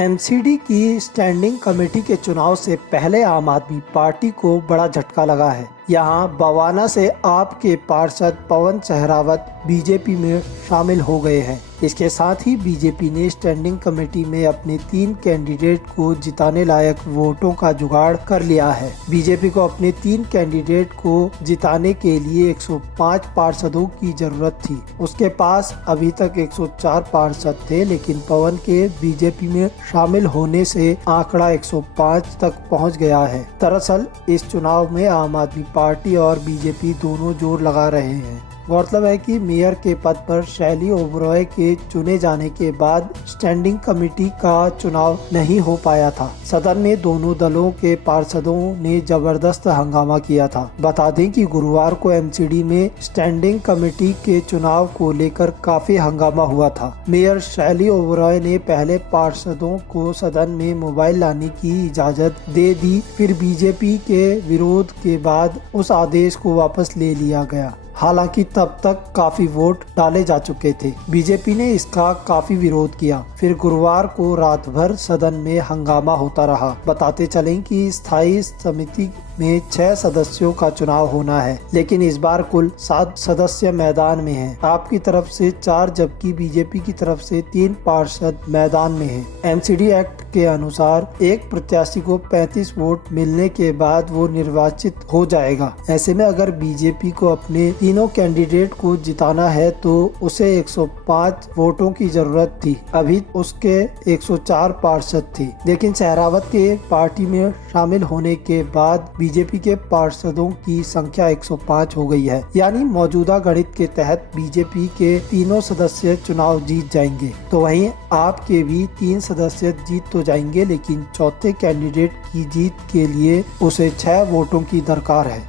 MCD की standing committee के चुनाव से पहले आम आदमी पार्टी को बड़ा झटका लगा है। यहां बवाना से आप के पार्षद पवन सहरावत बीजेपी में शामिल हो गए हैं। इसके साथ ही बीजेपी ने स्टैंडिंग कमेटी में अपने 3 कैंडिडेट को जिताने लायक वोटों का जुगाड़ कर लिया है। बीजेपी को अपने 3 कैंडिडेट को जिताने के लिए 105 पार्षदों की जरूरत थी। उसके पास अभी तक 104 पार्षद थे, लेकिन पवन के बीजेपी में शामिल होने से आंकड़ा 105 तक पहुंच गया है। दरअसल इस चुनाव में आम आदमी पार्टी और बीजेपी दोनों जोर लगा रहे हैं। गौरतलब है कि मेयर के पद पर शैली ओबरॉय के चुने जाने के बाद स्टैंडिंग कमेटी का चुनाव नहीं हो पाया था। सदन में दोनों दलों के पार्षदों ने जबरदस्त हंगामा किया था। बता दें कि गुरुवार को एमसीडी में स्टैंडिंग कमेटी के चुनाव को लेकर काफी हंगामा हुआ था। मेयर शैली ओबरॉय ने पहले पार्षदों को सदन में मोबाइल लाने की इजाजत दे दी, फिर बीजेपी के विरोध के बाद उस आदेश को वापस ले लिया गया। हालांकि तब तक काफी वोट डाले जा चुके थे। बीजेपी ने इसका काफी विरोध किया। फिर गुरुवार को रात भर सदन में हंगामा होता रहा। बताते चलें कि स्थायी समिति में 6 सदस्यों का चुनाव होना है, लेकिन इस बार कुल 7 सदस्य मैदान में हैं। आपकी तरफ से 4 जबकि बीजेपी की तरफ से 3 पार्षद मैदान में हैं। एमसीडी एक्ट के अनुसार एक प्रत्याशी को 35 वोट मिलने के बाद वो निर्वाचित हो जाएगा। ऐसे में अगर बीजेपी को अपने तीनों कैंडिडेट को जिताना है तो उसे 105 वोटों की जरूरत थी। अभी उसके 104 पार्षद थे, लेकिन सहरावत के पार्टी में शामिल होने के बाद बीजेपी के पार्षदों की संख्या 105 हो गई है। यानी मौजूदा गणित के तहत बीजेपी के तीनों सदस्य चुनाव जीत जाएंगे। तो वहीं आपके भी 3 सदस्य जीत तो जाएंगे, लेकिन चौथे कैंडिडेट की जीत के लिए उसे 6 वोटों की दरकार है।